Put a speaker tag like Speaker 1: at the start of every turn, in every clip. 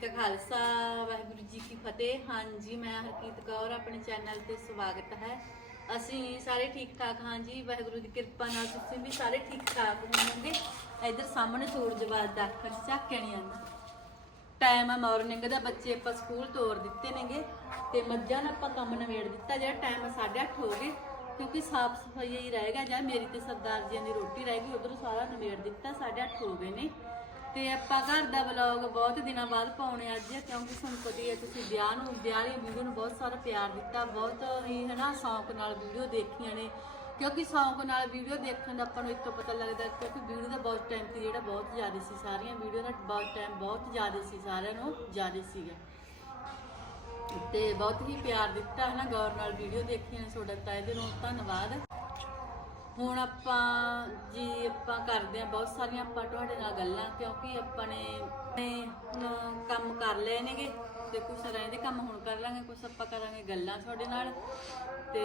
Speaker 1: ਕਾ ਖਾਲਸਾ ਵਾਹਿਗੁਰੂ ਜੀ ਕੀ ਫਤਿਹ। ਹਾਂਜੀ, ਮੈਂ ਹਰਕੀਤ ਕੌਰ, ਆਪਣੇ ਚੈਨਲ ਤੇ ਸਵਾਗਤ ਹੈ। ਅਸੀਂ ਸਾਰੇ ਠੀਕ ਠਾਕ ਹਾਂ ਜੀ ਵਾਹਿਗੁਰੂ ਦੀ ਕਿਰਪਾ ਨਾਲ ਤੁਸੀਂ ਵੀ ਸਾਰੇ ਠੀਕ ਠਾਕ ਹੋਵੋਗੇ। ਇਧਰ ਸਾਹਮਣੇ ਸੂਰਜ ਵੱਜਦਾ ਫਿਰ ਝਾਕਿਆ ਨਹੀਂ ਆਉਂਦਾ ਟਾਈਮ ਆ ਮਾਰਨਿੰਗ ਦਾ, ਬੱਚੇ ਆਪਾਂ ਸਕੂਲ ਤੋਰ ਦਿੱਤੇ ਨੇਗੇ। ਤੇ ਮੱਝਾਂ ਦਾ ਆਪਾਂ ਕੰਮ ਨਵੇੜ ਦਿੱਤਾ, ਜਿਹੜਾ ਟਾਈਮ 8:30 ਹੋ ਗਏ। ਕਿਉਂਕਿ ਸਾਫ਼ ਸਫ਼ਾਈ ਹੀ ਰਹਿ ਜਾਂ ਮੇਰੀ ਤੇ ਸਰਦਾਰ ਜੀ ਦੀ ਰੋਟੀ ਰਹਿ ਗਈ, ਉਧਰੋਂ ਸਾਰਾ ਨਵੇੜ ਦਿੱਤਾ 8:30 ਹੋ ਗਏ ਨੇ। ਤੇ ਆਪਾਂ ਘਰ ਦਾ ਵਲੌਗ ਬਹੁਤ ਦਿਨਾਂ ਬਾਅਦ ਪਾਉਣੇ ਅੱਜ, ਕਿਉਂਕਿ ਤੁਹਾਨੂੰ ਪਤਾ ਹੀ ਹੈ ਤੁਸੀਂ ਵਿਆਹ ਨੂੰ, ਵਿਆਹ ਦੀ ਵੀਡੀਓ ਨੂੰ ਬਹੁਤ ਸਾਰਾ ਪਿਆਰ ਦਿੱਤਾ, ਬਹੁਤ ਹੀ ਹਨਾ ਸ਼ੌਂਕ ਨਾਲ ਵੀਡੀਓ ਦੇਖੀਆਂ ਨੇ। ਕਿਉਂਕਿ ਸ਼ੌਂਕ ਨਾਲ ਵੀਡੀਓ ਦੇਖਣ ਦਾ ਆਪਾਂ ਨੂੰ ਇੱਕ ਪਤਾ ਲੱਗਦਾ, ਕਿਉਂਕਿ ਵੀਡੀਓ ਦਾ ਬਹੁਤ ਟਾਈਮ ਤੇ ਜਿਹੜਾ ਬਹੁਤ ਜ਼ਿਆਦਾ ਸੀ ਸਾਰੀਆਂ ਵੀਡੀਓ ਦਾ ਬਹੁਤ ਟਾਈਮ ਬਹੁਤ ਜ਼ਿਆਦਾ ਸੀ, ਸਾਰਿਆਂ ਨੂੰ ਜ਼ਿਆਦਾ ਸੀਗਾ। ਤੇ ਬਹੁਤ ਹੀ ਪਿਆਰ ਦਿੱਤਾ ਹੈ ਨਾ ਗੌਰ ਨਾਲ ਵੀਡੀਓ ਦੇਖੀਆਂ ਨੇ ਤੁਹਾਡਾ, ਤਾਂ ਇਹਦੇ ਨੂੰ ਧੰਨਵਾਦ। ਹੁਣ ਆਪਾਂ ਜੀ ਆਪਾਂ ਕਰਦੇ ਆ ਬਹੁਤ ਸਾਰੀਆਂ ਆਪਾਂ ਤੁਹਾਡੇ ਨਾਲ ਗੱਲਾਂ, ਕਿਉਂਕਿ ਆਪਾਂ ਨੇ ਆਪਣੇ ਕੰਮ ਕਰ ਲਏ ਨੇਗੇ ਤੇ ਕੁਝ ਰਹਿੰਦੇ ਕੰਮ ਹੁਣ ਕਰ ਲਾਂਗੇ ਕੁਝ ਆਪਾਂ ਕਰਾਂਗੇ ਗੱਲਾਂ ਤੁਹਾਡੇ ਨਾਲ। ਤੇ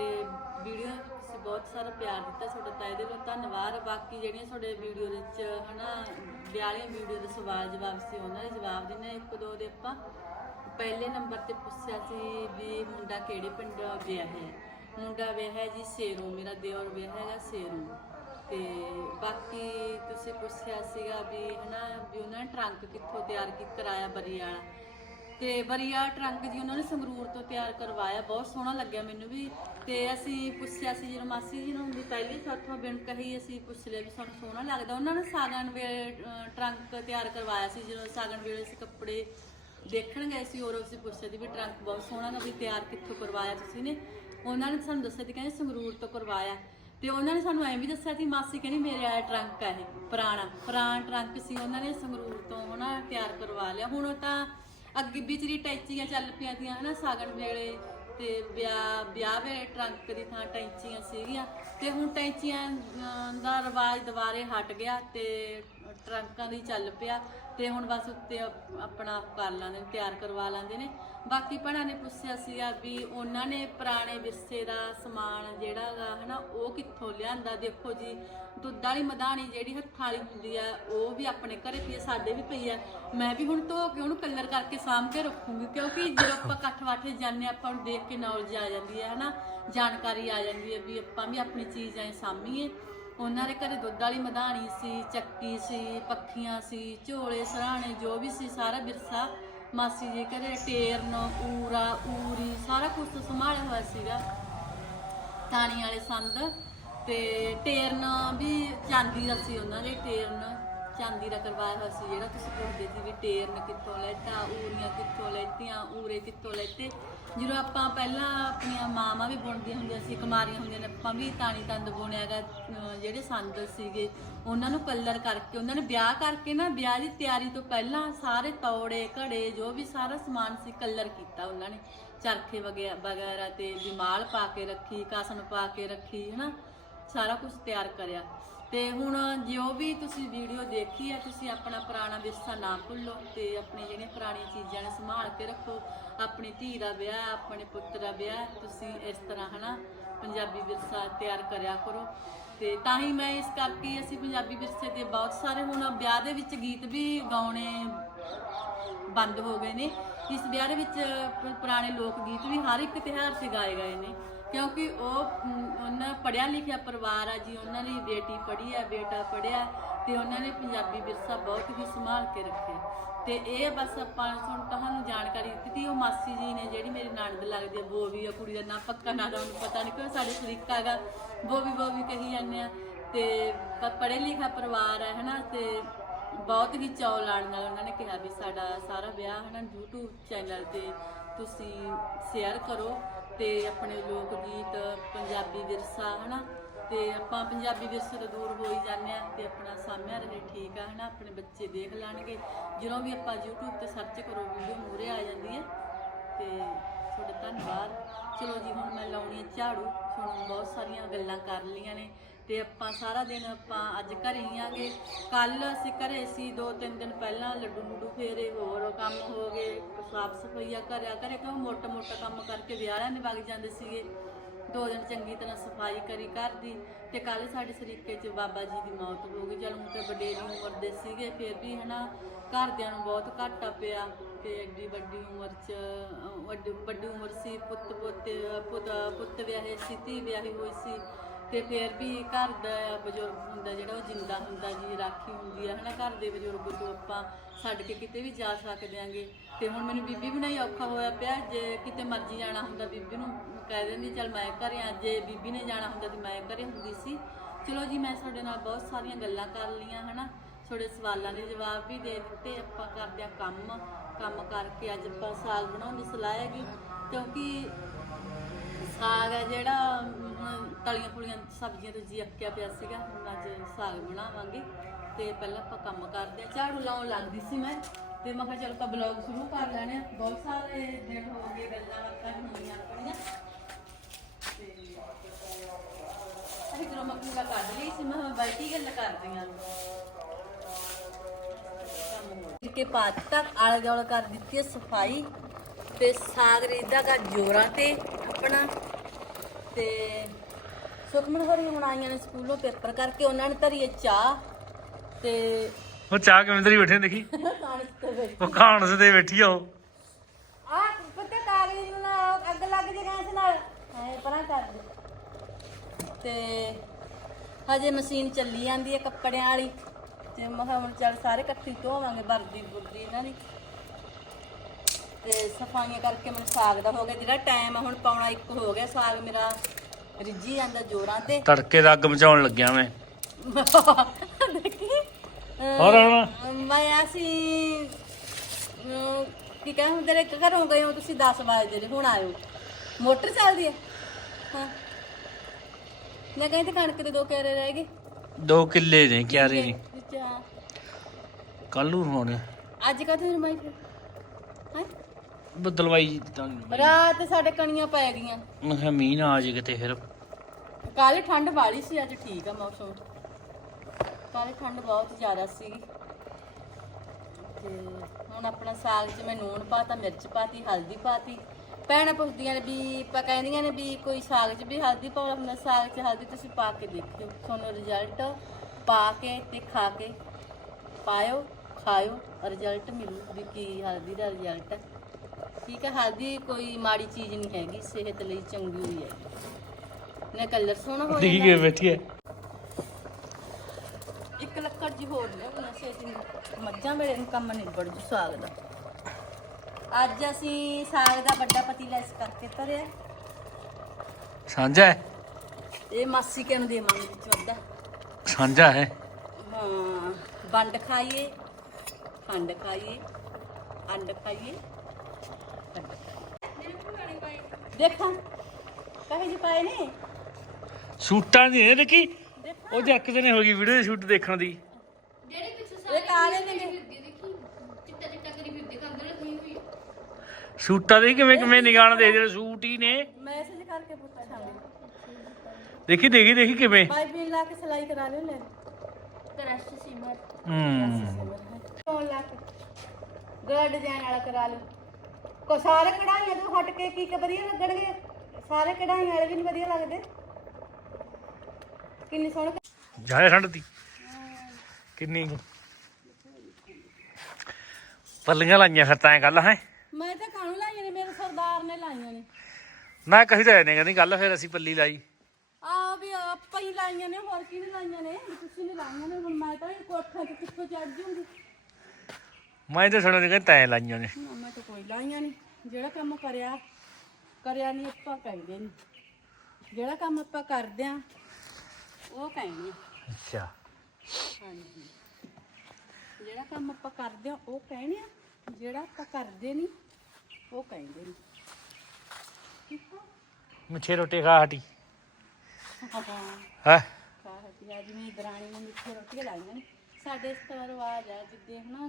Speaker 1: ਵੀਡੀਓ ਤੁਸੀਂ ਬਹੁਤ ਸਾਰਾ ਪਿਆਰ ਦਿੱਤਾ ਤੁਹਾਡਾ ਤਾਂ ਇਹਦੇ ਲਈ ਧੰਨਵਾਦ। ਬਾਕੀ ਜਿਹੜੀਆਂ ਤੁਹਾਡੇ ਵੀਡੀਓ ਦੇ ਵਿੱਚ, ਹਨਾ ਵਿਆਹੀਆਂ ਵੀਡੀਓ ਦੇ ਸਵਾਲ ਜਵਾਬ ਸੀ, ਉਹਨਾਂ ਦੇ ਜਵਾਬ ਦਿੰਨੇ ਇੱਕ ਦੋ ਦੇ ਆਪਾਂ। ਪਹਿਲੇ ਨੰਬਰ ਤੇ ਪੁੱਛਿਆ ਸੀ ਵੀ ਮੁੰਡਾ ਕਿਹੜੇ ਪਿੰਡ ਗਿਆ ਹੈ। ਮੁੰਡਾ ਵਿਆਹਿਆ ਹੈ ਜੀ ਸੇਰੂ, ਮੇਰਾ ਦਿਓਰ ਵਿਆਹਿਆ ਹੈਗਾ ਸੇਰੂ। ਤੇ ਬਾਕੀ ਤੁਸੀਂ ਪੁੱਛਿਆ ਸੀਗਾ ਵੀ ਹਨਾ, ਵੀ ਉਹਨਾਂ ਨੇ ਟਰੰਕ ਕਿੱਥੋਂ ਤਿਆਰ ਕੀ, ਕਰਾਇਆ ਬਰੀ ਵਾਲਾ ਤੇ ਬਰੀਆ ਟਰੰਕ ਜੀ ਉਹਨਾਂ ਨੇ ਸੰਗਰੂਰ ਤੋਂ ਤਿਆਰ ਕਰਵਾਇਆ, ਬਹੁਤ ਸੋਹਣਾ ਲੱਗਿਆ ਮੈਨੂੰ ਵੀ। ਤੇ ਅਸੀਂ ਪੁੱਛਿਆ ਸੀ ਜਦੋਂ ਮਾਸੀ ਜੀ ਨੂੰ ਵੀ ਪਹਿਲੀ ਸਾਥੋਂ ਬਿਨ ਕਹੀ ਅਸੀਂ ਪੁੱਛ ਲਿਆ ਵੀ ਸਾਨੂੰ ਸੋਹਣਾ ਲੱਗਦਾ। ਉਹਨਾਂ ਨੇ ਸਾਗਣ ਵੇਲੇ ਟਰੰਕ ਤਿਆਰ ਕਰਵਾਇਆ ਸੀ, ਜਦੋਂ ਸਾਗਣ ਵੇਲੇ ਅਸੀਂ ਕੱਪੜੇ ਦੇਖਣ ਗਏ ਸੀ ਔਰ ਅਸੀਂ ਪੁੱਛਿਆ ਸੀ ਵੀ ਟਰੰਕ ਬਹੁਤ ਸੋਹਣਾ ਨਾ ਵੀ ਤਿਆਰ ਕਿੱਥੋਂ ਕਰਵਾਇਆ ਤੁਸੀਂ ਨੇ? ਉਹਨਾਂ ਨੇ ਸਾਨੂੰ ਦੱਸਿਆ ਸੀ ਕਹਿੰਦੇ ਸੰਗਰੂਰ ਤੋਂ ਕਰਵਾਇਆ। ਤੇ ਉਹਨਾਂ ਨੇ ਸਾਨੂੰ ਐਂ ਵੀ ਦੱਸਿਆ ਸੀ ਮਾਸੀ ਕਹਿੰਦੀ ਮੇਰੇ ਆਇਆ ਟਰੰਕ ਆ ਇਹ, ਪੁਰਾਣਾ। ਪੁਰਾਣਾ ਟਰੰਕ ਸੀ, ਉਹਨਾਂ ਨੇ ਸੰਗਰੂਰ ਤੋਂ ਹਨਾ ਤਿਆਰ ਕਰਵਾ ਲਿਆ। ਹੁਣ ਤਾਂ ਅੱਗੇ ਵਿਚਰੀ ਟੈਚੀਆਂ ਚੱਲ ਪਈਆਂ ਤੀਆਂ ਹਨਾ ਸਾਗਣ ਵੇਲੇ ਤੇ ਵਿਆਹ ਵਿਆਹ ਵੇਲੇ ਟਰੰਕ ਦੀ ਥਾਂ ਟੈਂਚੀਆਂ ਸੀਗੀਆਂ। ਤੇ ਹੁਣ ਟੈਂਚੀਆਂ ਦਾ ਰਿਵਾਜ ਦੁਬਾਰੇ ਹਟ ਗਿਆ ਤੇ ਟਰੰਕਾਂ ਦੀ ਚੱਲ ਪਿਆ। ਤੇ ਹੁਣ ਬਸ ਉੱਤੇ ਆਪਣਾ ਕਰ ਲਾਂਦੇ ਨੇ ਤਿਆਰ ਕਰਵਾ ਲਾਂਦੇ ਨੇ। ਬਾਕੀ ਭੈਣਾਂ ਨੇ ਪੁੱਛਿਆ ਸੀਗਾ ਵੀ ਉਹਨਾਂ ਨੇ ਪੁਰਾਣੇ ਵਿਰਸੇ ਦਾ ਸਮਾਨ ਜਿਹੜਾ ਗਾ ਹਨਾ ਉਹ ਕਿੱਥੋਂ ਲਿਆਂਦਾ? ਦੇਖੋ ਜੀ ਦੁੱਧ ਵਾਲੀ ਮਧਾਣੀ ਜਿਹੜੀ ਹੱਥਾਂ ਵਾਲੀ ਹੁੰਦੀ ਆ ਉਹ ਵੀ ਆਪਣੇ ਘਰੇ ਪਈ ਆ ਸਾਡੇ ਵੀ ਪਈ ਆ। ਮੈਂ ਵੀ ਹੁਣ ਧੋ ਕੇ ਉਹਨੂੰ ਕਲਰ ਕਰਕੇ ਸਾਂਭ ਕੇ ਰੱਖੂੰਗੀ ਕਿਉਂਕਿ ਜਦੋਂ ਆਪਾਂ ਇਕੱਠ ਵਾਠੇ ਜਾਂਦੇ ਹਾਂ, ਆਪਾਂ ਨੂੰ ਦੇਖ ਕੇ ਨੌਲੇਜ ਆ ਜਾਂਦੀ ਹੈ ਹਨਾ। ਜਾਣਕਾਰੀ ਆ ਜਾਂਦੀ ਹੈ ਵੀ ਆਪਾਂ ਵੀ ਆਪਣੀ ਚੀਜ਼ ਐ ਸਾਂਭੀਏ। ਉਹਨਾਂ ਦੇ ਘਰੇ ਦੁੱਧ ਵਾਲੀ ਮਧਾਣੀ ਸੀ ਚੱਕੀ ਸੀ ਪੱਖੀਆਂ ਸੀ ਝੋਲੇ ਸਰਾਣੇ ਜੋ ਵੀ ਸੀ ਸਾਰਾ ਵਿਰਸਾ ਮਾਸੀ ਜੀ ਘਰੇ ਟੇਰਨ, ਊਰਾ, ਊਰੀ ਸਾਰਾ ਕੁਝ ਸੰਭਾਲਿਆ ਹੋਇਆ ਸੀਗਾ। ਤਾਣੀ ਵਾਲੇ ਸੰਦ ਤੇ ਟੇਰਨ ਵੀ ਚਾਂਦੀ ਦਾ ਸੀ ਉਹਨਾਂ ਦੇ, ਟੇਰਨ। ਚਾਂਦੀ ਦਾ ਕਰਵਾਇਆ ਹੋਇਆ ਸੀ ਜਿਹੜਾ ਤੁਸੀਂ ਪੁੱਛਦੇ ਸੀ ਵੀ ਟੇਰਨ ਕਿੱਥੋਂ ਲੈਤਾ, ਊਰੀਆਂ ਕਿੱਥੋਂ ਲੈਤੀਆਂ, ਊਰੇ ਕਿੱਥੋਂ ਲੈਤੇ। ਜਦੋਂ ਆਪਾਂ ਪਹਿਲਾਂ ਆਪਣੀਆਂ ਮਾਵਾਂ ਵੀ ਬੁਣਦੀਆਂ ਹੁੰਦੀਆਂ ਸੀ, ਕੁਮਾਰੀਆਂ ਹੁੰਦੀਆਂ ਨੇ, ਆਪਾਂ ਵੀ ਤਾਣੀ ਤੰਦ ਬੁਣਿਆਗਾ ਜਿਹੜੇ ਸੰਦ ਸੀਗੇ, ਉਹਨਾਂ ਨੂੰ ਕਲਰ ਕਰਕੇ, ਉਹਨਾਂ ਨੇ ਵਿਆਹ ਕਰਕੇ ਨਾ, ਵਿਆਹ ਦੀ ਤਿਆਰੀ ਤੋਂ ਪਹਿਲਾਂ ਸਾਰੇ ਤੌੜੇ, ਘੜੇ, ਜੋ ਵੀ ਸਾਰਾ ਸਮਾਨ ਸੀ ਕਲਰ ਕੀਤਾ ਉਹਨਾਂ ਨੇ। ਚਰਖੇ ਵਗੈ- ਵਗੈਰਾ ਤੇ ਬਿਮਾਲ ਪਾ ਕੇ ਰੱਖੀ ਕਸਮ ਪਾ ਕੇ ਰੱਖੀ, ਹਨਾ? ਸਾਰਾ ਕੁਝ ਤਿਆਰ ਕਰਿਆ। ਤੇ ਹੁਣ ਜੋ ਵੀ ਤੁਸੀਂ ਵੀਡੀਓ ਦੇਖੀ ਹੈ, ਤੁਸੀਂ ਆਪਣਾ ਪੁਰਾਣਾ ਵਿਰਸਾ ਨਾ ਭੁੱਲੋ ਤੇ ਆਪਣੀ ਜਿਹੜੀਆਂ ਪੁਰਾਣੀਆਂ ਚੀਜ਼ਾਂ ਨੇ ਸੰਭਾਲ ਕੇ ਰੱਖੋ। ਆਪਣੀ ਧੀ ਦਾ ਵਿਆਹ, ਆਪਣੇ ਪੁੱਤ ਦਾ ਵਿਆਹ, ਤੁਸੀਂ ਇਸ ਤਰ੍ਹਾਂ ਹਨਾ ਪੰਜਾਬੀ ਵਿਰਸਾ ਤਿਆਰ ਕਰਿਆ ਕਰੋ। ਤੇ ਤਾਂ ਹੀ ਮੈਂ ਇਸ ਕਰਕੇ ਅਸੀਂ ਪੰਜਾਬੀ ਵਿਰਸੇ ਦੇ ਬਹੁਤ ਸਾਰੇ ਹੁਣ ਵਿਆਹ ਦੇ ਵਿੱਚ ਗੀਤ ਵੀ ਗਾਉਣੇ ਬੰਦ ਹੋ ਗਏ ਨੇ। ਇਸ ਵਿਆਹ ਦੇ ਵਿੱਚ ਪੁਰਾਣੇ ਲੋਕ ਗੀਤ ਵੀ ਹਰ ਇੱਕ ਤਿਉਹਾਰ 'ਤੇ ਗਾਏ ਗਏ ਨੇ। ਕਿਉਂਕਿ ਉਹ ਉਹਨਾਂ ਪੜਿਆ ਲਿਖਿਆ ਪਰਿਵਾਰ ਆ ਜੀ, ਉਹਨਾਂ ਦੀ ਬੇਟੀ ਪੜ੍ਹੀ ਆ, ਬੇਟਾ ਪੜਿਆ ਤੇ ਉਹਨਾਂ ਨੇ ਪੰਜਾਬੀ ਵਿਰਸਾ ਬਹੁਤ ਹੀ ਸੰਭਾਲ ਕੇ ਰੱਖਿਆ ਤੇ ਇਹ ਬਸ ਆਪਾਂ ਨੂੰ ਤੁਹਾਨੂੰ ਜਾਣਕਾਰੀ ਦਿੱਤੀ ਤੀ, ਉਹ ਮਾਸੀ ਜੀ ਨੇ ਜਿਹੜੀ ਮੇਰੀ ਨਣਦ ਲੱਗਦੀ ਆ, ਬੋਵੀ ਆ, ਕੁੜੀ ਦਾ ਨਾਂ ਪੱਕਾ ਨਾਂ ਦਾ ਉਹਨੂੰ ਪਤਾ ਨਹੀਂ ਕਿ ਸਾਡੇ ਸਰੀਕਾ ਹੈਗਾ, ਬੋਵੀ ਬੋਵੀ ਕਹੀ ਜਾਂਦੇ ਆ। ਤੇ ਪੜ੍ਹੇ ਲਿਖਿਆ ਪਰਿਵਾਰ ਹੈ ਹਨਾ, ਤੇ ਬਹੁਤ ਹੀ ਚਾਅ ਲਾਣ ਨਾਲ ਉਹਨਾਂ ਨੇ ਕਿਹਾ ਵੀ ਸਾਡਾ ਸਾਰਾ ਵਿਆਹ, ਹਨਾ, YouTube ਚੈਨਲ ਤੇ ਤੁਸੀਂ ਸ਼ੇਅਰ ਕਰੋ। ਤੇ ਆਪਣੇ ਲੋਕ ਗੀਤ ਪੰਜਾਬੀ ਵਿਰਸਾ, ਹਨਾ? ਤੇ ਆਪਾਂ ਪੰਜਾਬੀ ਵਿਰਸੇ ਤੋਂ ਦੂਰ ਹੋਈ ਜਾਂਦੇ ਆ ਤੇ ਆਪਣਾ ਸਾਹਮਣੇ ਰਹੇ ਠੀਕ ਆ, ਹਨਾ? ਆਪਣੇ ਬੱਚੇ ਦੇਖ ਲੈਣਗੇ। ਜਦੋਂ ਵੀ ਆਪਾਂ YouTube ਤੇ ਸਰਚ ਕਰੋ ਵੀਡੀਓ ਮੂਰੇ ਆ ਜਾਂਦੀ ਹੈ। ਤੇ ਤੁਹਾਡਾ ਧੰਨਵਾਦ। ਚਲੋ ਜੀ, ਹੁਣ ਮੈਂ ਲਾਉਣੀ ਹੈ ਝਾੜੂ। ਤੁਹਾਨੂੰ ਬਹੁਤ ਸਾਰੀਆਂ ਗੱਲਾਂ ਕਰ ਲਈਆਂ ਨੇ। ਤੇ ਆਪਾਂ ਸਾਰਾ ਦਿਨ ਆਪਾਂ ਅੱਜ ਘਰੇ ਹੀ ਆਗੇ। ਕੱਲ ਅਸੀਂ ਘਰੇ ਸੀ, ਦੋ ਤਿੰਨ ਦਿਨ ਪਹਿਲਾਂ ਲੱਡੂ ਲੁੱਡੂ ਫੇਰੇ, ਹੋਰ ਕੰਮ ਹੋ ਗਏ, ਸਾਫ਼ ਸਫਾਈਆ ਕਰਿਆ ਕਰੇ ਕਿਉਂ ਮੋਟਾ ਮੋਟਾ ਕੰਮ ਕਰਕੇ ਵਿਆਹਾਂ ਨੇ ਵਗ ਜਾਂਦੇ ਸੀਗੇ। ਦੋ ਦਿਨ ਚੰਗੀ ਤਰ੍ਹਾਂ ਸਫ਼ਾਈ ਕਰੀ ਘਰ ਦੀ ਤੇ ਕੱਲ ਸਾਡੇ ਸਰੀਕੇ 'ਚ ਬਾਬਾ ਜੀ ਦੀ ਮੌਤ ਹੋ ਗਈ। ਚਲ ਹੁਣ ਤੇ ਵੱਡੇਰੀ ਉਮਰ ਦੇ ਸੀਗੇ, ਫਿਰ ਵੀ ਹਨਾ ਘਰਦਿਆਂ ਨੂੰ ਬਹੁਤ ਘਾਟਾ ਪਿਆ ਤੇ ਐਡੀ ਵੱਡੀ ਉਮਰ 'ਚ ਵੱਡੀ ਉਮਰ ਸੀ ਪੁੱਤ ਪੁੱਤ ਪੁੱਤ ਪੁੱਤ ਵਿਆਹੇ ਸੀ, ਧੀ ਵਿਆਹੀ ਹੋਈ ਸੀ। ਤੇ ਫਿਰ ਵੀ ਘਰ ਦਾ ਬਜ਼ੁਰਗ ਹੁੰਦਾ ਜਿਹੜਾ ਉਹ ਜਿੰਦਾ ਹੁੰਦਾ ਜੀ, ਰਾਖੀ ਹੁੰਦੀ ਹੈ ਹਨਾ, ਘਰ ਦੇ ਬਜ਼ੁਰਗ ਤੋਂ ਆਪਾਂ ਛੱਡ ਕੇ ਕਿਤੇ ਵੀ ਜਾ ਸਕਦੇ ਆਂਗੇ। ਤੇ ਹੁਣ ਮੈਨੂੰ ਬੀਬੀ ਵੀ ਨਹੀਂ ਔਖਾ ਹੋਇਆ ਪਿਆ, ਜੇ ਕਿਤੇ ਮਰਜ਼ੀ ਜਾਣਾ ਹੁੰਦਾ, ਬੀਬੀ ਨੂੰ ਕਹਿ ਦਿੰਦੀ, ਚਲ ਮੈਂ ਘਰੇ ਆ। ਜੇ ਬੀਬੀ ਨੇ ਜਾਣਾ ਹੁੰਦਾ ਤੇ ਮੈਂ ਘਰੇ ਹੁੰਦੀ ਸੀ। ਚਲੋ ਜੀ, ਮੈਂ ਤੁਹਾਡੇ ਨਾਲ ਬਹੁਤ ਸਾਰੀਆਂ ਗੱਲਾਂ ਕਰ ਲਈਆਂ, ਹਨਾ। ਤੁਹਾਡੇ ਸਵਾਲਾਂ ਦੇ ਜਵਾਬ ਵੀ ਦੇ ਦਿੱਤੇ, ਆਪਾਂ ਕਰਦੇ ਆ ਕੰਮ ਕੰਮ ਕਰਕੇ ਅੱਜ ਆਪਾਂ ਸਾਗ ਬਣਾਉਣ ਦੀ ਸਲਾਹ ਹੈਗੀ। ਕਿਉਂਕਿ ਸਾਗ ਹੈ ਜਿਹੜਾ ਹੁਣ ਤਲੀਆਂ ਪੁਲੀਆਂ ਸਬਜ਼ੀਆਂ ਤੋਂ ਜੀ ਅੱਕਿਆ ਪਿਆ ਸੀਗਾ। ਹੁਣ ਅੱਜ ਸਾਗ ਬਣਾਵਾਂਗੇ। ਤੇ ਪਹਿਲਾਂ ਆਪਾਂ ਕੰਮ ਕਰਦੇ ਆ ਝਾੜੂ ਲਾਉਣ ਲੱਗਦੀ ਸੀ ਮੈਂ। ਤੇ ਮੈਂ ਕਿਹਾ ਚਲ ਆਪਾਂ ਬਲੌਗ ਸ਼ੁਰੂ ਕਰ ਲੈਣੇ ਆ ਬਹੁਤ ਸਾਰੇ ਦਿਨ ਹੋ ਗਏ ਗੱਲਾਂ ਬਾਤਾਂ ਹੋਈਆਂ ਆਪਣੀਆਂ। ਤੇ ਅਸੀਂ ਜਦੋਂ ਮੈਂ ਪੂਰਾ ਕੱਢ ਲਈ ਸੀ। ਮੈਂ ਕਿਹਾ ਬੈਠੀ ਗੱਲ ਕਰਦੀਆਂ ਕੇ ਪਾਤ ਤੱਕ ਆਲੇ ਦੁਆਲੇ ਕਰ ਦਿੱਤੀ ਹੈ ਸਫ਼ਾਈ। ਤੇ ਸਾਗ ਰੀਦਾ ਦਾ ਜੋਰਾਂ ਤੇ ਆਪਣਾ ਤੇ ਸੁਖਮਨ ਹਰੀ ਹੁਣ ਆਈਆਂ ਨੇ ਸਕੂਲੋਂ ਪੇਪਰ ਕਰਕੇ ਉਹਨਾਂ ਨੇ ਧਰੀ ਹੈ ਚਾਹ ਤੇ
Speaker 2: ਉਹ ਚਾਹ ਕਿਵੇਂ ਤੇਰੀ ਬੈਠੇ ਦੇਖੀ?
Speaker 1: ਕਾਣਸ ਤੇ ਬੈਠੀ।
Speaker 2: ਉਹ ਕਾਣਸ ਤੇ ਬੈਠੀ ਆ ਉਹ।
Speaker 1: ਆ ਪਤਾ ਕਾਗਜ਼ ਨੂੰ ਨਾ ਅੱਗ ਲੱਗ ਜੇ ਗੈਸ ਨਾਲ। ਐ ਪਰਾਂ ਕਰ ਦੇ। ਤੇ ਹਜੇ ਮਸ਼ੀਨ ਚੱਲੀ ਜਾਂਦੀ ਹੈ ਕੱਪੜਿਆਂ ਵਾਲੀ। ਤੇ ਮੈਂ ਹੁਣ ਚੱਲ ਸਾਰੇ ਇਕੱਠੀ ਧੋਵਾਂਗੇ ਵਰਦੀ ਬੁਰਦੀ ਇਹਨਾਂ ਦੀ। ਤੇ ਸਫਾਈਆਂ ਕਰਕੇ ਮੈਨੂੰ ਸਾਗ ਦਾ ਹੋ ਗਿਆ ਜਿਹੜਾ ਟਾਈਮ ਆ ਹੁਣ ਪੌਣਾ ਇੱਕ ਹੋ ਗਿਆ ਸਾਗ ਮੇਰਾ ਰਿੱਝੀ ਜਾਂਦਾ ਜੋਰਾਂ ਤੇ।
Speaker 2: ਤੜਕੇ ਦਾ ਅੱਗ ਮਚਾਉਣ ਲੱਗਿਆ ਮੈਂ।
Speaker 1: ਦੇਖੀ।
Speaker 2: ਹੋਰ ਹੁਣ?
Speaker 1: ਮੈਂ ਅਸੀਂ ਅਮ, ਕੀ ਕਹਿੰਦੇ ਤੇਰੇ ਘਰੋਂ ਗਏ ਹੋ ਤੁਸੀਂ 10 ਵਜੇ ਦੇ ਹੁਣ ਆਇਓ ਮੋਟਰ ਚੱਲਦੀ ਹੈ ਹਾਂ। ਮੈਂ ਕਹਿੰਦੀ ਕਣਕ ਦੇ ਦੋ ਕੇਰੇ ਰਹਿ ਗਏ।
Speaker 2: ਦੋ ਕਿੱਲੇ ਨੇ ਕਿਆਰੇ ਨੇ। ਕੱਲ ਨੂੰ ਹੋਣੇ
Speaker 1: ਅੱਜ ਕਾ ਤੂੰ ਰਮਾਈ ਫਿਰ? ਹੈ
Speaker 2: ਬਦਲਵਾਈ ਤਾਂ
Speaker 1: ਰਾਤ ਸਾਡੇ ਕਣੀਆਂ ਪੈ ਗਈਆਂ।
Speaker 2: ਮੈਂ ਕਿਹਾ ਮੀਂਹ ਨਾ ਆ ਜੇ ਕਿਤੇ ਫਿਰ।
Speaker 1: ਕੱਲ ਠੰਡ ਵਾਲੀ ਸੀ ਅੱਜ ਠੀਕ ਆ ਮੌਸਮ। ਕੱਲ ਠੰਡ ਬਹੁਤ ਜ਼ਿਆਦਾ ਸੀਗੀ ਤੇ ਹੁਣ ਆਪਣਾ ਸਾਗ 'ਚ ਮੈਂ ਨੂਣ ਪਾਤਾ ਮਿਰਚ ਪਾਤੀ ਹਲਦੀ ਪਾਤੀ। ਭੈਣਾਂ ਪੁੱਛਦੀਆਂ ਨੇ ਵੀ ਪਾ ਕਹਿੰਦੀਆਂ ਨੇ ਵੀ ਕੋਈ ਸਾਗ 'ਚ ਵੀ ਹਲਦੀ ਪਾਉਣਾ ਹੁੰਦਾ ਸਾਗ 'ਚ ਹਲਦੀ ਤੁਸੀਂ ਪਾ ਕੇ ਦੇਖਿਓ। ਤੁਹਾਨੂੰ ਰਿਜ਼ਲਟ ਪਾ ਕੇ ਤੇ ਖਾ ਕੇ ਪਾਇਓ ਖਾਇਓ ਰਿਜ਼ਲਟ ਮਿਲੂ ਵੀ ਕੀ ਹਲਦੀ ਦਾ ਰਿਜ਼ਲਟ ਹੈ ਠੀਕ ਹੈ ਹਲਦੀ ਕੋਈ ਮਾੜੀ ਚੀਜ਼ ਨਹੀਂ ਹੈਗੀ ਸਿਹਤ ਲਈ ਚੰਗੀ ਹੋਈ ਹੈ। ਨੇ ਕਲਰ ਸੋਹਣਾ ਹੋ
Speaker 2: ਦੇਖੀ
Speaker 1: ਜਾਂਦਾ
Speaker 2: ਕੇ ਬੈਠੀ ਹੈ।
Speaker 1: ਇੱਕ ਲੱਕੜ ਜੀ ਹੋਰ ਲਿਆ ਉਹਨਾਂ ਛੇਤੀ ਮੱਝਾਂ ਮੇਰੇ ਨੂੰ ਕੰਮ ਨਿਬੜ ਜੂ ਸਾਗ ਦਾ। ਅੱਜ ਅਸੀਂ ਸਾਗ ਦਾ ਵੱਡਾ ਪਤੀਲਾ ਇਸ ਕਰਕੇ ਧਰਿਆ
Speaker 2: ਸਾਂਝਾ ਹੈ?
Speaker 1: ਇਹ ਮਾਸੀ ਕੇ ਨੂੰ ਦੇਵਾਂਗੇ ਵਿੱਚ ਵੱਡਾ
Speaker 2: ਸਾਂਝਾ ਹੈ?
Speaker 1: ਹਾਂ ਵੰਡ ਖਾਈਏ ਖੰਡ ਖਾਈਏ ਅੰਡ ਖਾਈਏ। ਦੇਖਾਂ। ਕਹੇ ਜੀ ਪਾਏ ਨੇ?
Speaker 2: ਸੂਟਾਂ ਦੀ ਨੇ ਦੇਖੀ। ਉਹ ਜੇ ਇੱਕ ਦਿਨ ਹੋ ਗਈ ਵੀਡੀਓ ਸ਼ੂਟ ਦੇਖਣ ਦੀ।
Speaker 1: ਇਹ ਕਾਲੇ ਨੇ।
Speaker 2: ਸੂਟਾਂ ਦੇ ਕਿਵੇਂ ਕਿਵੇਂ ਨਿਗਾਣ ਦੇ ਜਿਹੜੇ ਸੂਟ ਹੀ ਨੇ।
Speaker 1: ਮੈਸੇਜ ਕਰਕੇ ਪੁੱਛਾਂਗੇ
Speaker 2: ਦੇਖੀ ਦੇਖੀ ਦੇਖੀ ਕਿਵੇਂ।
Speaker 1: ਪਾਈਪਿੰਗ ਲਾ ਕੇ ਸਿਲਾਈ ਕਰਾ ਲਿਓ ਲੈ। ਕਰਸ਼ ਸੀਮਰ।
Speaker 2: ਹੂੰ।
Speaker 1: ਕੋਲ ਲਾ ਕੇ? ਗੜ ਡਿਜ਼ਾਈਨ ਵਾਲਾ ਕਰਾ ਲਓ। ਕੋ ਸਾਰੇ ਕਢਾਈਆਂ ਤੋਂ ਹਟ ਕੇ ਕੀ ਕਿ ਵਧੀਆ ਲੱਗਣਗੇ? ਸਾਰੇ ਕਢਾਈਆਂ ਵਾਲੇ ਵੀ ਨਹੀਂ ਵਧੀਆ ਲੱਗਦੇ। ਕਿੰਨੀ ਸੋਹਣੀ
Speaker 2: ਜਾਏ ਠੰਡ ਦੀ। ਕਿੰਨੀ ਕੁ? ਪੱਲੀਆਂ ਲਾਈਆਂ ਫਿਰ ਤਾਂ ਗੱਲ ਹੈ?
Speaker 1: ਮੈਂ ਤਾਂ ਕਾਹਨੂੰ ਲਾਈਆਂ ਨੇ? ਮੇਰੇ ਸਰਦਾਰ ਨੇ ਲਾਈਆਂ ਨੇ।
Speaker 2: ਨਾ ਕਹੀ ਤਾਂ ਨਹੀਂ ਕਹਿੰਦੀ ਗੱਲ ਫਿਰ ਅਸੀਂ ਪੱਲੀ ਲਾਈ।
Speaker 1: ਆ ਵੀ ਆਪਾਂ ਹੀ ਲਾਈਆਂ ਨੇ ਹੋਰ ਕਿਹਨੇ ਲਾਈਆਂ ਨੇ? ਵੀ ਤੁਸੀਂ ਨੇ ਲਾਈਆਂ ਨੇ ਹੁਣ ਮੈਂ ਤਾਂ ਇਹ ਕੋਠਾਂ ਤੇ ਕਿੱਥੋਂ ਚੜ ਜੂੰਗੀ।
Speaker 2: ਮੈਂ ਤਾਂ ਸੁਣਿਆ ਕਿ ਤੈਂ ਲਾਈਆਂ ਨੇ।
Speaker 1: ਨਾ ਮੈਂ ਤਾਂ ਕੋਈ ਲਾਈਆਂ ਨਹੀਂ ਜਿਹੜਾ ਕੰਮ ਕਰਿਆ ਕਰਿਆ ਨਹੀਂ ਆਪਾਂ ਕਹਿੰਦੇ ਨਹੀਂ ਜਿਹੜਾ ਕੰਮ ਆਪਾਂ ਕਰਦੇ ਆ ਉਹ ਕਹਿੰਦੇ ਆ।
Speaker 2: ਅੱਛਾ।
Speaker 1: ਹਾਂਜੀ। ਜਿਹੜਾ ਕੰਮ ਆਪਾਂ ਕਰਦੇ ਆ ਉਹ ਕਹਿੰਦੇ ਆ। ਜਿਹੜਾ ਆਪਾਂ ਕਰਦੇ ਨਹੀਂ ਉਹ ਕਹਿੰਦੇ ਨਹੀਂ ਠੀਕ ਆ?
Speaker 2: ਮਿੱਠੇ ਰੋਟੀ ਖਾ ਹਟੀ।
Speaker 1: ਹਾਂ?
Speaker 2: ਹੈ
Speaker 1: ਕਾਹਤੀ ਅੱਜ ਮੇਰੀ ਦਰਾਣੀ ਨੇ ਮਿੱਠੇ ਰੋਟੀਆਂ ਲਾਈਆਂ ਨੇ। ਸਾਡੇ ਇਸ ਤਰ੍ਹਾਂ ਰਿਵਾਜ ਆ ਜਿੱਦੇ ਹਨਾ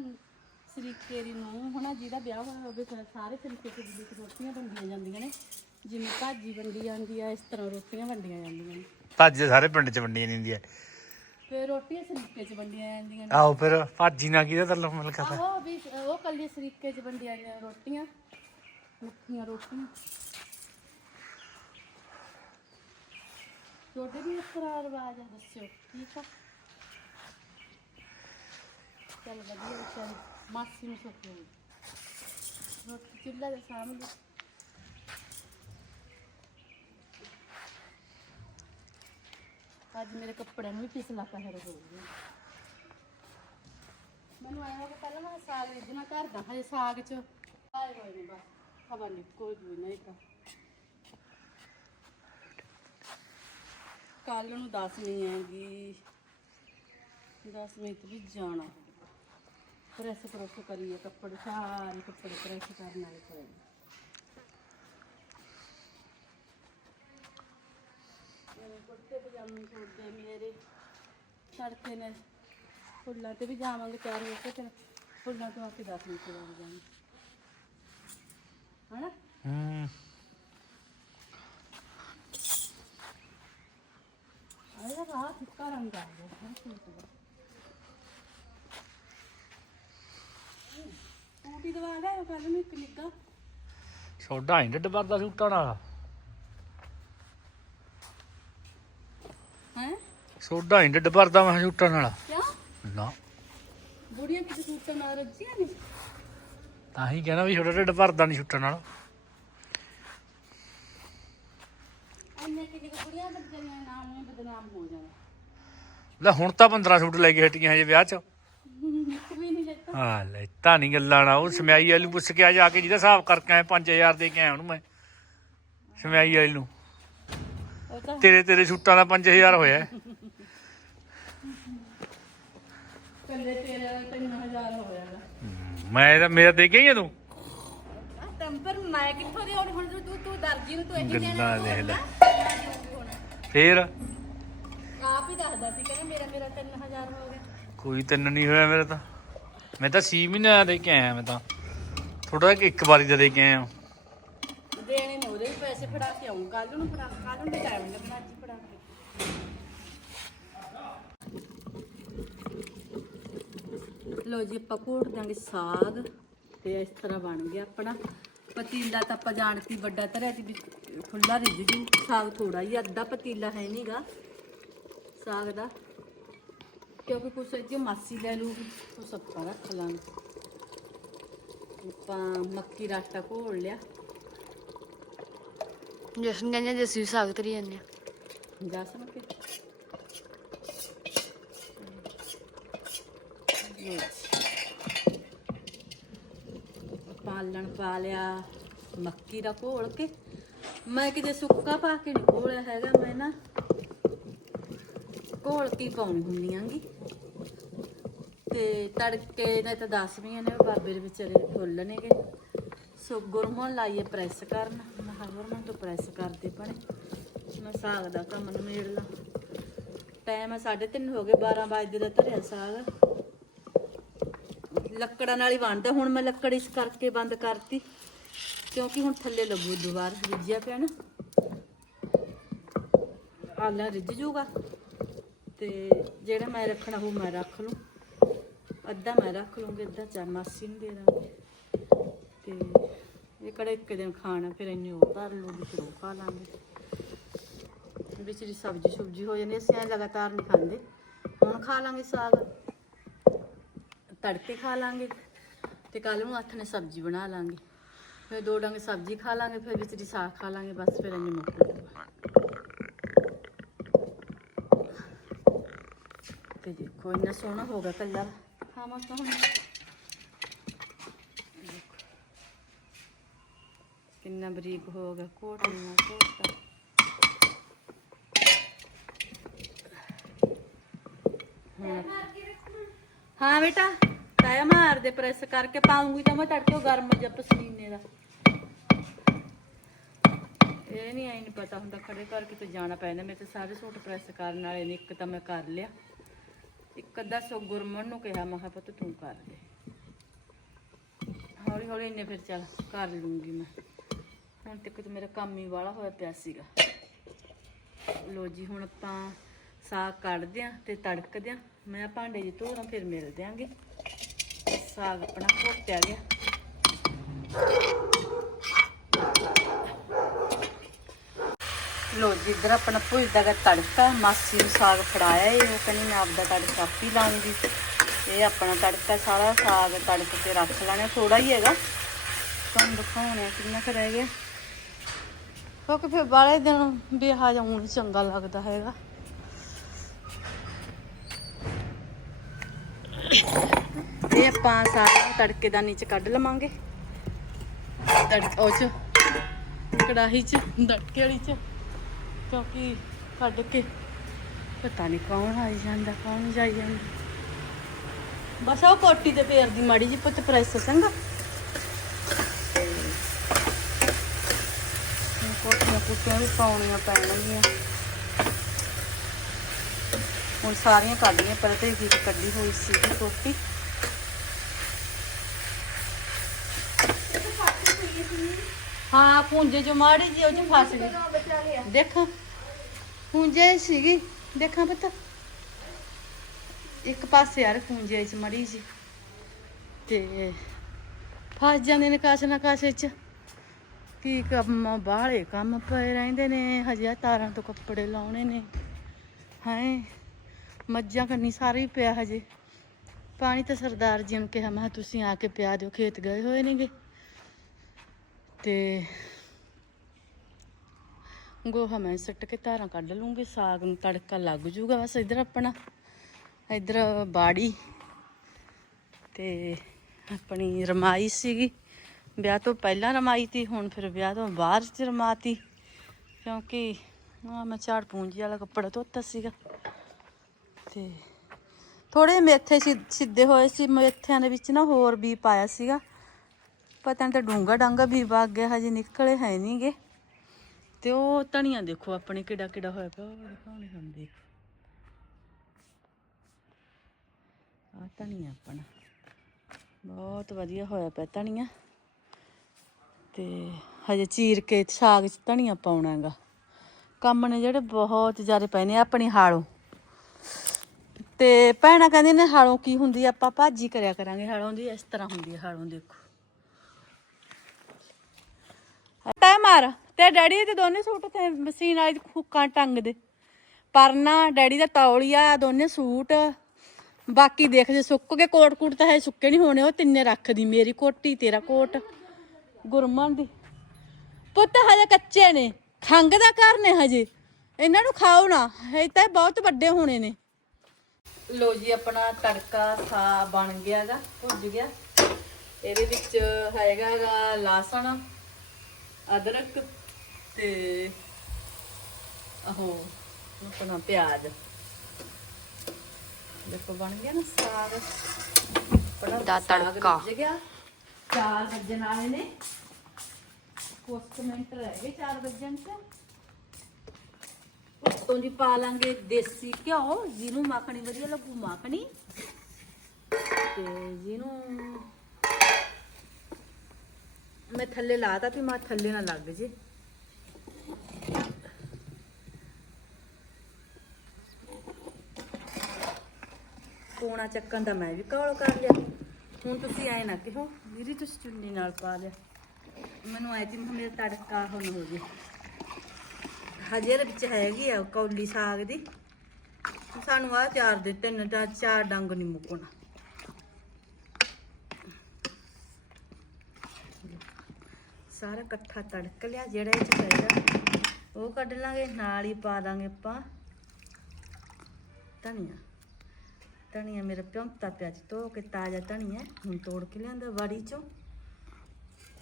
Speaker 1: ਸਰੀਕੇ ਦੀ ਨੂੰ ਹਨਾ ਜਿਹਦਾ ਵਿਆਹ ਹੋਇਆ ਹੋਵੇ ਫਿਰ ਸਾਰੇ ਸਰੀਕੇ ਤੇ ਜਿੱਦੇ ਰੋਟੀਆਂ ਵੰਡੀਆਂ ਜਾਂਦੀਆਂ ਨੇ ਜਿਵੇਂ ਭਾਜੀ ਵੰਡੀ ਜਾਂਦੀ ਆ ਇਸ ਤਰ੍ਹਾਂ ਰੋਟੀਆਂ ਵੰਡੀਆਂ ਜਾਂਦੀਆਂ ਨੇ।
Speaker 2: ਭੱਜ ਸਾਰੇ ਪਿੰਡ ਚ ਵੰਡੀਆਂ ਹੁੰਦੀਆਂ
Speaker 1: ਫਿਰ ਰੋਟੀਆਂ ਸਰੀਕੇ 'ਚ ਵੰਡੀਆਂ ਜਾਂਦੀਆਂ ਨੇ।
Speaker 2: ਆਓ ਫਿਰ ਭਾਜੀ ਨਾ ਕਿਹਦਾ ਤਰਲੋਂ ਮਿਲ ਕਰਦਾ?
Speaker 1: ਆਹੋ ਵੀ ਉਹ ਕੱਲੀ ਸਰੀਕੇ 'ਚ ਵੰਡੀਆਂ ਜਾਂਦੀਆਂ ਰੋਟੀਆਂ ਮਿੱਠੀਆਂ ਰੋਟੀਆਂ। ਤੁਹਾਡੇ ਵੀ ਇਸ ਤਰ੍ਹਾਂ ਰਿਵਾਜ ਆ ਦੱਸਿਓ ਠੀਕ ਆ? ਚੱਲ ਵਧੀਆ ਚੱਲ। ਮਾਸੀ ਨੂੰ ਸੁੱਕ ਹੋਈ ਰੋਟੀ ਅੱਜ ਮੇਰੇ ਕੱਪੜਿਆਂ ਨੂੰ ਵੀ ਪਿਛਲਾ ਪਹਿਰ ਹੋ ਗਿਆ। ਮੈਨੂੰ ਆਇਆ ਕਿ ਪਹਿਲਾਂ ਮੈਂ ਸਾਗ ਰਿੱਝਣਾ ਘਰ ਦਾ, ਹਜੇ ਸਾਗ ਚ ਆਏ ਹੋਏ ਨੇ ਬਸ, ਹਵਾ ਨਹੀਂ ਕੋਈ ਵੀ ਨਹੀਂ ਤਾਂ ਕੱਲ ਨੂੰ ਦੱਸਣੀ ਹੈਗੀ 10 ਮਿੰਟ ਵੀ ਜਾਣਾ। ਪ੍ਰੈਸ ਪ੍ਰੈਸ ਕਰੀਏ ਕੱਪੜੇ ਸਾਰੇ ਕੱਪੜੇ ਪ੍ਰੈਸ ਕਰਨ ਵਾਲੇ ਪਏ ਨੇ। ਮੇਰੇ ਕੁੜਤੇ ਪਜਾਮੇ ਛੋਟੇ ਮੇਰੇ। ਸੜਕੇ ਨੇ ਫੁੱਲਾਂ ਤੇ ਵੀ ਜਾਵਾਂਗੇ ਤਿਆਰ ਹੋ ਕੇ ਤੇ ਫੁੱਲਾਂ ਤੋਂ ਆ ਕੇ 10 ਮਿੰਟ ਲੱਗ ਜਾਣਗੇ। ਹਨਾ?
Speaker 2: ਹੂੰ।
Speaker 1: ਆਇਆ ਰਾਹ ਫਿੱਕਾ ਰੰਗ ਆ ਗਿਆ ਹੈ ਸੂਟ ਦਾ। ਟੂਟੀ ਦਵਾ ਲਿਆ ਕੱਲ ਨੂੰ ਇੱਕ ਨਿੱਗਾ
Speaker 2: ਛੋਡਾ ਹੀ ਡੱਡ ਪਰਦਾ ਸੂਟਾਂ ਨਾਲ।
Speaker 1: ਹੈ?
Speaker 2: ਛੋਡਾ ਹੀ ਡੱਡ ਪਰਦਾ ਮੈਂ ਸੂਟਾਂ ਨਾਲ। ਨਾ।
Speaker 1: ਬੁੜੀਆਂ ਕਿਤੇ ਸੂਟਾਂ ਨਾਲ ਰੱਜੀਆਂ ਨੇ?
Speaker 2: ਤਾਂ ਹੀ ਕਹਿਣਾ ਵੀ ਛੋਟਾ ਢਿੱਡ ਭਰਦਾ ਨਹੀਂ ਸੂਟਾਂ ਨਾਲ।
Speaker 1: ਇੰਨੇ ਕਿਤੇ ਬੁੜੀਆਂ ਦੇ ਵਿਚਾਰੀਆਂ ਨਾਮ ਨੂੰ ਬਦਨਾਮ ਹੋ ਜਾਣਾ।
Speaker 2: ਲੈ ਹੁਣ ਤਾਂ 15 ਸੂਟ ਲੈ ਕੇ ਹਟੀਆਂ ਹਜੇ ਵਿਆਹ 'ਚ। ਹਾਂ ਲੈ ਤਾਂ ਨਹੀਂ ਗੱਲਾਂ ਨਾ ਉਹ ਸਮਿਆਈ ਵਾਲੀ ਨੂੰ ਪੁੱਛ ਕੇ ਆ ਜਾ ਕੇ ਜਿਹਦਾ ਹਿਸਾਬ ਕਰਕੇ ਆਇਆ 5000 ਦੇ ਕੇ ਆਇਆ ਉਹਨੂੰ ਮੈਂ ਸਮਿਆਈ ਵਾਲੀ ਨੂੰ।
Speaker 1: ਉਹ ਤਾਂ
Speaker 2: ਤੇਰੇ ਤੇਰੇ ਸੂਟਾਂ ਦਾ 5000 ਹੋਇਆ। ਹੈ।
Speaker 1: ਕੱਲੇ ਤੇਰਾ 3000 ਹੋ ਜਾਣਾ
Speaker 2: ਮੈਂ ਮੇਰਾ ਦੇ ਕੇ ਹੀ ਆ ਤੂੰ?
Speaker 1: ਟੈਂਪਰ ਮੈਂ ਕਿੱਥੋਂ ਦੇ ਹੁਣ ਹੁਣ ਤੂੰ ਤੂੰ ਦਰਜੀ ਨੂੰ ਤੂੰ ਇਹੀ
Speaker 2: ਗੱਲਾਂ ਦੇਖ ਲੈ। ਫੇਰ?
Speaker 1: ਆਪ ਹੀ ਦੱਸਦਾ ਸੀ ਕਹਿੰਦਾ ਮੇਰਾ ਮੇਰਾ 3000 ਹੋ ਗਿਆ।
Speaker 2: ਕੋਈ ਤਿੰਨ ਨਹੀਂ ਹੋਇਆ ਮੇਰਾ ਤਾਂ। ਮੈਂ ਤਾਂ 6 ਮਹੀਨਿਆਂ ਦਾ ਦੇ ਕੇ ਆਇਆ ਮੈਂ ਤਾਂ। ਥੋੜਾ ਜਿਹਾ ਇੱਕ ਵਾਰੀ ਦਾ ਦੇ ਕੇ ਆਇਆ।
Speaker 1: ਦੇਣੇ ਨੇ ਉਹਦੇ ਵੀ ਪੈਸੇ ਫੜਾ ਕੇ ਆਉਂ ਕੱਲ ਨੂੰ ਫੜਾ ਕੱਲ ਨੂੰ ਟਾਈਮ ਲੱਗਣਾ ਅੱਜ ਫੜਾ ਕੇ। ਲੋ ਜੀ, ਆਪਾਂ ਘੋਟ ਦਾਂਗੇ ਸਾਗ ਤੇ ਇਸ ਤਰ੍ਹਾਂ ਬਣ ਗਿਆ ਆਪਣਾ। ਪਤੀਲਾ ਤਾਂ ਆਪਾਂ ਜਾਣਤੀ ਵੱਡਾ ਧਰਿਆ ਸੀ ਵੀ ਖੁੱਲਾ ਰਿੱਝ ਜੂ। ਸਾਗ ਥੋੜਾ ਹੀ ਅੱਧਾ ਪਤੀਲਾ ਹੈ ਨਹੀਂਗਾ ਸਾਗ ਦਾ। ਕਿਉਂਕਿ ਕੁਛ ਜੇ ਮਾਸੀ ਲੈ ਲੂਗੀ ਕੁਛ ਆਪਾਂ ਰੱਖ ਲਾਂਗੇ। ਆਪਾਂ ਮੱਕੀ ਦਾ ਆਟਾ ਘੋਲ ਲਿਆ।
Speaker 3: ਜਸ਼ਨ ਕਹਿੰਦੇ ਜੇ ਅਸੀਂ ਵੀ ਸਾਗ ਤਰੀ ਜਾਂਦੇ ਆ।
Speaker 1: ਜਾ ਸਮਕੇ ਪਾਲਣ ਪਾ ਲਿਆ ਮੱਕੀ ਦਾ ਘੋਲ ਕੇ। ਮੈਂ ਕਿਤੇ ਸੁੱਕਾ ਪਾ ਕੇ ਨਹੀਂ ਘੋਲਿਆ ਹੈਗਾ ਮੈਂ ਨਾ ਘੋਲ ਕੇ ਪਾਉਣੀ ਹੁੰਦੀ ਆਂਗੀ। ਤੇ ਤੜਕੇ ਨੇ ਤਾਂ ਦਸਵੀਆਂ ਨੇ ਬਾਬੇ ਦੇ ਵਿਚਾਰੇ ਫੁੱਲਣੇਗੇ ਸੋ ਗੁਰਮਨ ਲਾਈਏ ਪ੍ਰੈਸ ਕਰਨ। ਮੈਂ ਕਿਹਾ ਗੁਰਮਨ ਤੋਂ ਪ੍ਰੈਸ ਕਰਦੇ ਪਣੇ ਮੈਂ ਸਾਗ ਦਾ ਕੰਮ ਨਿਬੇੜ ਲਾਂ। ਟਾਈਮ ਹੈ 3:30 ਹੋ ਗਏ 12 ਵਜੇ ਦਾ ਧਰਿਆ ਸਾਗ। ਲੱਕੜਾਂ ਨਾਲ ਹੀ ਬਣਦਾ। ਹੁਣ ਮੈਂ ਲੱਕੜ ਇਸ ਕਰਕੇ ਬੰਦ ਕਰਤੀ, ਕਿਉਂਕਿ ਹੁਣ ਥੱਲੇ ਲੱਗੂ ਦੁਬਾਰਾ ਰਿੱਝਿਆ ਪਿਆ ਨਾ ਆਲਾ ਰਿੱਝ ਜੂਗਾ। ਤੇ ਜਿਹੜਾ ਮੈਂ ਰੱਖਣਾ ਉਹ ਮੈਂ ਰੱਖ ਲੂੰ ਅੱਧਾ ਮੈਂ ਰੱਖ ਲੂੰਗੀ ਅੱਧਾ ਚਾ ਮਾਸੀ ਨੂੰ ਦੇ ਦਾਂਗੇ। ਤੇ ਇਹ ਕਿਹੜਾ ਇੱਕ ਦਿਨ ਖਾਣਾ, ਫਿਰ ਇੰਨੀ ਉਹ ਧਰ ਲੂਗੀ ਫਿਰ ਉਹ ਖਾ ਲਾਂਗੇ। ਵਿਚਰੀ ਸਬਜ਼ੀ ਸੁਬਜੀ ਹੋ ਜਾਂਦੀ ਅਸੀਂ ਐਂ ਲਗਾਤਾਰ ਨਹੀਂ ਖਾਂਦੇ। ਹੁਣ ਖਾ ਲਾਂਗੇ ਸਾਗ, ਤੜਕੇ ਖਾ ਲਾਂਗੇ ਤੇ ਕੱਲ ਨੂੰ ਹੱਥ ਨੇ ਸਬਜ਼ੀ ਬਣਾ ਲਾਂਗੇ। ਫਿਰ ਦੋ ਡੰਗ ਸਬਜ਼ੀ ਖਾ ਲਾਂਗੇ, ਫਿਰ ਵਿਚਰੀ ਸਾਗ ਖਾ ਲਾਂਗੇ, ਬਸ ਫਿਰ ਇੰਨੀ ਮੁੱਕ ਜੂਗਾ ਤੇ ਦੇਖੋ ਇੰਨਾ ਸੋਹਣਾ ਹੋ ਗਿਆ ਕਲਰ ਖਾਵਾਂ ਤਾਂ ਹੁਣ ਕਿੰਨਾ ਬਰੀਕ ਹੋ ਗਿਆ ਕੋਟ ਨਾ ਕੋਟਾ ਹਾਂ ਬੇਟਾ, ਤਾਇਆ ਮਾਰ ਦੇ ਪ੍ਰੈਸ ਕਰਕੇ, ਪਾਉਂਗੀ ਤਾਂ ਮੈਂ ਤੜਕੇ ਗਰਮ ਜਿਹਾ ਪਸੀਨੇ ਦਾ। ਇਹ ਨਹੀਂ ਆਈ ਨਹੀਂ ਪਤਾ ਹੁੰਦਾ, ਖੜੇ ਕਰਕੇ ਤੇ ਜਾਣਾ ਪੈਂਦਾ। ਮੇਰੇ ਤੇ ਸਾਰੇ ਸੂਟ ਪ੍ਰੈਸ ਕਰਨ ਵਾਲੇ ਨੇ, ਇੱਕ ਤਾਂ ਮੈਂ ਕਰ ਲਿਆ। ਇੱਕ ਅੱਧਾ ਸੋ ਗੁਰਮਨ ਨੂੰ ਕਿਹਾ, ਮੈਂ ਕਿਹਾ ਪੁੱਤ ਤੂੰ ਕਰ ਦੇ। ਹੌਲੀ ਹੌਲੀ ਇੰਨੇ ਫਿਰ ਚੱਲ ਕਰ ਲੂੰਗੀ ਮੈਂ। ਹੁਣ ਤੱਕ ਤੇ ਮੇਰਾ ਕੰਮ ਹੀ ਵਾਲਾ ਹੋਇਆ ਪਿਆ ਸੀਗਾ। ਲੋ ਜੀ, ਹੁਣ ਆਪਾਂ ਸਾਗ ਕੱਢਦੇ ਆਂ ਤੇ ਤੜਕਦੇ ਆਂ ਮੈਂ ਭਾਂਡੇ ਜੀ ਧੋਰਾਂ ਫਿਰ ਮਿਲਦੇ ਆਂਗੇ ਸਾਗ ਆਪਣਾ ਘੋਟਿਆ ਗਿਆ। ਲੋ ਜੀ ਜਿੱਧਰ ਆਪਣਾ ਭੁਜਦਾ ਗਾ ਤੜਕਾ ਮਾਸੀ ਨੂੰ ਸਾਗ ਫੜਾਇਆ ਏ ਉਹ ਕਹਿੰਦੀ ਮੈਂ ਆਪਦਾ ਤੜਕਾ ਆਪੀ ਲਾਉਂਗੀ ਇਹ ਆਪਣਾ ਤੜਕਾ ਸਾਰਾ ਸਾਗ ਤੜਕ ਕੇ ਰੱਖ ਲੈਣਾ ਥੋੜਾ ਹੀ ਹੈਗਾ। ਤੁਹਾਨੂੰ ਦਿਖਾਉਣੇ ਕਿੰਨਾ ਕੁ ਰਹਿ ਗਿਆ। ਕਿਉਂਕਿ ਫਿਰ ਬਾਲੇ ਦਿਨ ਵਿਆਹ ਜਾਉਣ ਚੰਗਾ ਲੱਗਦਾ ਹੈਗਾ। ਇਹ ਆਪਾਂ ਸਾਰਾ ਤੜਕੇ ਦਾ ਨੀਚੇ ਕੱਢ ਲਵਾਂਗੇ। ਤੜਕ ਉਹ ਚ ਕੜਾਹੀ ਚ ਤੜਕੇ ਵਾਲੀ ਚ। ਕਿਉਂਕਿ ਕੱਢ ਕੇ ਪਤਾ ਨਹੀਂ ਕੌਣ ਆਈ ਜਾਂਦਾ, ਕੌਣ ਜਾਈ ਜਾਂਦਾ। ਬਸ ਉਹ ਕੋਟੀ ਤੇ ਫੇਰ ਦੀ ਮਾੜੀ ਜੀ ਪੁੱਤ ਪ੍ਰੈਸ ਸੰਗਾ ਕੋਟੀਆਂ ਕੁੱਟੀਆਂ ਵੀ ਪਾਉਣੀਆਂ ਪੈਣਗੀਆਂ। ਹੁਣ ਸਾਰੀਆਂ ਕੱਢੀਆਂ ਪਹਿਲਾਂ ਤੇ ਇੱਕ ਕੱਢੀ ਹੋਈ ਸੀ ਕੋਟੀ। ਹਾਂ ਪੁੰਜੇ ਚ ਮਾੜੀ ਜੀ ਉਹ ਚ ਫਸ ਗਈ। ਦੇਖ ਪੁੰਜੇ ਸੀਗੀ। ਦੇਖਾਂ ਪਤਾ। ਇੱਕ ਪਾਸੇ ਯਾਰ ਪੁੰਜੇ ਚ ਮੜੀ ਜੀ ਤੇ ਫਸ ਜਾਂਦੇ ਨੇ ਕਾਸ਼ ਨਾ ਕਾਸ਼ ਚ। ਕੀ ਕੰਮ, ਬਾਹਲੇ ਕੰਮ ਪਏ ਰਹਿੰਦੇ ਨੇ। ਹਜੇ ਤਾਰਾਂ ਤੋਂ ਕੱਪੜੇ ਲਾਉਣੇ ਨੇ। ਹਾਏ ਮੱਝਾਂ ਕੰਨੀ ਸਾਰੀ ਪਿਆ ਹਜੇ। ਪਾਣੀ ਤਾਂ ਸਰਦਾਰ ਜੀ ਨੂੰ ਕਿਹਾ, ਮੈਂ ਕਿਹਾ, ਤੁਸੀਂ ਆ ਕੇ ਪਿਆ ਦਿਓ, ਖੇਤ ਗਏ ਹੋਏ ਨੇਗੇ? ਤੇ ਗੋਹਾ ਮੈਂ ਸੱਟ ਕੇ ਧਾਰਾਂ ਕੱਢ ਲੂੰਗੀ, ਸਾਗ ਨੂੰ ਤੜਕਾ ਲੱਗ ਜੂਗਾ ਬਸ ਇਧਰ ਆਪਣਾ, ਇਧਰ ਬਾੜੀ ਤੇ ਆਪਣੀ ਰਮਾਈ ਸੀਗੀ। ਵਿਆਹ ਤੋਂ ਪਹਿਲਾਂ ਰਮਾਈ ਤੀ, ਹੁਣ ਫਿਰ ਵਿਆਹ ਤੋਂ ਬਾਅਦ ਚ ਰਮਾਤੀ, ਕਿਉਂਕਿ ਆ ਮੈਂ ਝਾੜ ਪੂੰਜੀ ਵਾਲਾ ਕੱਪੜਾ ਧੋਤਾ ਸੀਗਾ। ਤੇ ਥੋੜੇ ਮੇਥੇ ਸਿ- ਸਿੱਧੇ ਹੋਏ ਸੀ, ਮੇਥਿਆਂ ਦੇ ਵਿੱਚ ਨਾ ਹੋਰ ਵੀ ਪਾਇਆ ਸੀਗਾ। ਪਤਾ ਨਹੀਂ ਤਾਂ ਡੂੰਗਾ ਡਾਂਗਾ ਵੀ ਵਗ ਗਿਆ, ਹਜੇ ਨਿਕਲੇ ਹੈ ਨਹੀਂਗੇ ਤੇ ਉਹ ਧਨੀਆ ਦੇਖੋ ਆਪਣੇ ਕਿੱਡਾ ਕਿੱਡਾ ਹੋਇਆ ਪਿਆ, ਉਹ ਦਿਖਾਉਣੇ ਹੁਣ ਦੇਖ ਆ ਧਨੀਆ ਆਪਣਾ। ਬਹੁਤ ਵਧੀਆ ਹੋਇਆ ਪਿਆ ਧਨੀਆ। ਤੇ ਹਜੇ ਚੀਰ ਕੇ ਸਾਗ ਚ ਧਨੀਆ ਪਾਉਣਾ ਹੈਗਾ। ਕੰਮ ਨੇ ਜਿਹੜੇ ਬਹੁਤ ਜ਼ਿਆਦਾ ਪਏ ਨੇ ਆਪਣੀ ਹਾਲੋਂ। ਤੇ ਭੈਣਾਂ ਕਹਿੰਦੇ ਨੇ ਹਾਲੋਂ ਕੀ ਹੁੰਦੀ ਆਪਾਂ ਭਾਜੀ ਕਰਿਆ ਕਰਾਂਗੇ। ਹਾਲੋਂ ਦੀ ਇਸ ਤਰ੍ਹਾਂ ਹੁੰਦੀ ਹੈ ਹਾਲੋਂ ਦੇਖੋ। ਤੈ ਮਾਰ ਤੇ ਡੈਡੀ ਦੇ ਦੋਨੇ ਸੂਟ ਤੇ ਮਸ਼ੀਨ ਵਾਲੀ ਹੁੱਕਾਂ ਟੰਗ ਦੇ। ਪਰਨਾ, ਡੈਡੀ ਦਾ ਤੌਲੀਆ, ਦੋਨੇ ਸੂਟ। ਬਾਕੀ ਦੇਖ ਜੇ ਸੁੱਕ ਗਏ, ਕੋਟ ਕੂਟ ਤਾਂ ਹੈ ਸੁੱਕੇ ਨਹੀਂ ਹੋਣੇ, ਉਹ ਤਿੰਨੇ ਰੱਖਦੀ ਮੇਰੀ ਕੋਟੀ, ਤੇਰਾ ਕੋਟ। ਗੁਰਮਨ ਦੀ। ਪੁੱਤ ਹਜੇ ਕੱਚੇ ਨੇ ਖੰਗ ਦਾ ਘਰ ਨੇ ਹਜੇ। ਇਹਨਾਂ ਨੂੰ ਖਾਓ ਨਾ ਇਹ ਤਾਂ ਬਹੁਤ ਵੱਡੇ ਹੋਣੇ ਨੇ। ਲੋ ਜੀ, ਆਪਣਾ ਤੜਕਾ ਸਾ ਬਣ ਗਿਆਗਾ, ਭੁੱਜ ਗਿਆ। ਇਹਦੇ ਵਿੱਚ ਹੈਗਾਗਾ ਲਾਸਣ। ਅਦਰਕ ਤੇ ਆਹੋ ਆਪਣਾ ਪਿਆਜ਼। ਦੇਖੋ ਬਣ ਗਿਆ ਨਾ ਸਾਗ। ਬੜਾ
Speaker 3: ਦਾ ਤੜਕਾ।
Speaker 1: ਰਿੱਝ ਗਿਆ। ਚਾਰ ਵੱਜਣ ਵਾਲੇ ਨੇ। ਕੁਛ ਮਿੰਟ ਰਹਿ ਗਏ ਚਾਰ ਵੱਜਣ ਚ। ਉੱਤੋਂ ਦੀ ਪਾ ਲਾਂਗੇ ਦੇਸੀ ਘਿਓ। ਜਿਹਨੂੰ ਮੱਖਣੀ ਵਧੀਆ ਲੱਗੂ ਮੱਖਣੀ। ਤੇ ਜਿਹਨੂੰ ਮੈਂ ਥੱਲੇ ਲਾਤਾ ਵੀ ਮਾ ਥੱਲੇ ਨਾ ਲੱਗ ਜੇ। ਕੋਣਾ ਚੱਕਣ ਦਾ ਮੈਂ ਵੀ ਕਾਲ ਕਰ ਲਿਆ। ਹੁਣ ਤੁਸੀਂ ਆਏ ਨਾ ਕਿਹੋ, ਵੀਰੀ ਤੁਸੀਂ ਚੁੰਨੀ ਨਾਲ ਪਾ ਲਿਆ। ਮੈਨੂੰ ਆਏ ਤੀ ਮੇਰੇ ਤੜਕਾ ਹੁਣ ਹੋ ਜੇ। ਹਜੇ ਦੇ ਵਿੱਚ ਹੈਗੀ ਆ ਕੌਲੀ ਸਾਗ ਦੀ। ਸਾਨੂੰ ਆ ਚਾਰ ਦੇ ਤਿੰਨ ਤਾਂ ਚਾਰ ਡੰਗ ਨਹੀਂ ਮੁੱਕਣਾ। ਸਾਰਾ ਇਕੱਠਾ ਤੜਕ ਲਿਆ, ਜਿਹੜਾ ਇਹ ਚ ਪਏਗਾ ਉਹ ਕੱਢ ਲਾਂਗੇ, ਨਾਲ ਹੀ ਪਾ ਦਾਂਗੇ ਆਪਾਂ। ਧਨੀਆ। ਧਨੀਆ ਮੇਰਾ ਪਿਉਂਤਾ ਪਿਆ ਚ ਧੋ ਕੇ ਤਾਜ਼ਾ ਧਨੀਆ ਹੁਣ ਤੋੜ ਕੇ ਲਿਆਂਦਾ ਵਾੜੀ ਚੋਂ।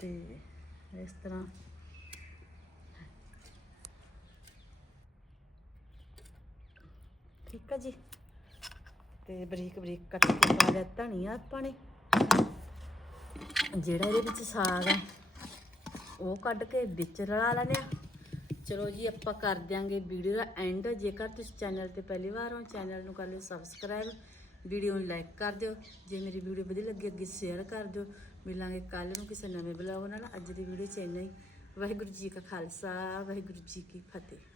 Speaker 1: ਤੇ ਇਸ ਤਰ੍ਹਾਂ। ਠੀਕ ਆ ਜੀ? ਤੇ ਬਰੀਕ ਬਰੀਕ ਕੱਟ ਕੇ ਪਾ ਲਿਆ ਧਨੀਆ ਆਪਾਂ ਨੇ। ਜਿਹੜਾ ਇਹਦੇ ਵਿੱਚ ਸਾਗ ਹੈ ਉਹ ਕੱਢ ਕੇ ਵਿੱਚ ਰਲਾ ਲੈਣੇ ਆ ਚਲੋ ਜੀ, ਆਪਾਂ ਕਰ ਦਿਆਂਗੇ ਵੀਡੀਓ ਦਾ ਐਂਡ ਜੇਕਰ ਤੁਸੀਂ ਚੈਨਲ ਤੇ ਪਹਿਲੀ ਵਾਰ ਹੋ ਚੈਨਲ ਨੂੰ ਕਰ ਲਿਓ ਸਬਸਕ੍ਰਾਈਬ ਵੀਡੀਓ ਨੂੰ ਲਾਈਕ ਕਰ ਦਿਓ। ਜੇ ਮੇਰੀ ਵੀਡੀਓ ਵਧੀਆ ਲੱਗੀ, ਅੱਗੇ ਸ਼ੇਅਰ ਕਰ ਦਿਓ। ਮਿਲਾਂਗੇ ਕੱਲ ਨੂੰ ਕਿਸੇ ਨਵੇਂ ਬਲੌਗ ਨਾਲ। ਅੱਜ ਦੀ ਵੀਡੀਓ ਚ ਇੰਨਾ ਹੀ। ਵਾਹਿਗੁਰੂ ਜੀ ਕਾ ਖਾਲਸਾ, ਵਾਹਿਗੁਰੂ ਜੀ ਕੀ ਫਤਿਹ।